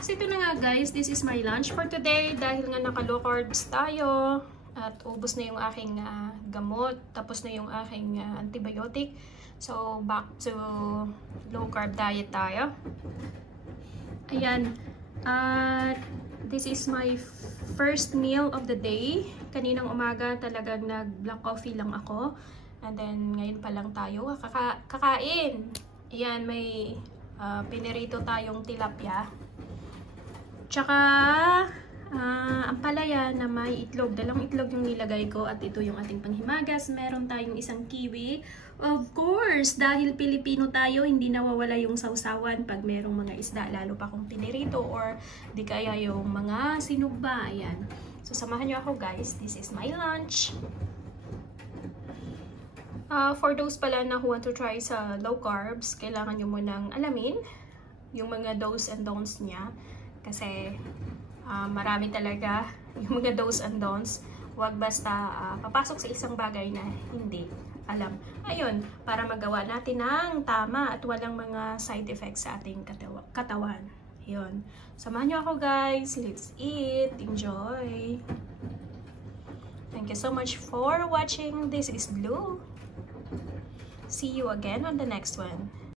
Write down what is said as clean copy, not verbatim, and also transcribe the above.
So ito na nga guys, this is my lunch for today dahil nga naka-low carbs tayo at ubos na yung aking gamot, tapos na yung aking antibiotic. So back to low carb diet tayo. Ayan, this is my first meal of the day. Kaninang umaga talagang nag-black coffee lang ako. And then ngayon pa lang tayo kakain. Ayan, may pinirito tayong tilapia. Tsaka ampalaya na may itlog. Dalawang itlog yung nilagay ko at ito yung ating panghimagas. Meron tayong isang kiwi. Of course, dahil Pilipino tayo, hindi nawawala yung sausawan pag merong mga isda, lalo pa kung pinirito or di kaya yung mga sinugba. Ayan. So samahan nyo ako guys. This is my lunch. For those pala na who want to try sa low carbs, kailangan nyo munang alamin yung mga do's and don'ts niya. Kasi marami talaga yung mga do's and don'ts. Huwag basta papasok sa isang bagay na hindi alam. Ayun, para magawa natin ng tama at walang mga side effects sa ating katawan. Ayun. Samahan nyo ako guys. Let's eat. Enjoy. Thank you so much for watching. This is Blue. See you again on the next one.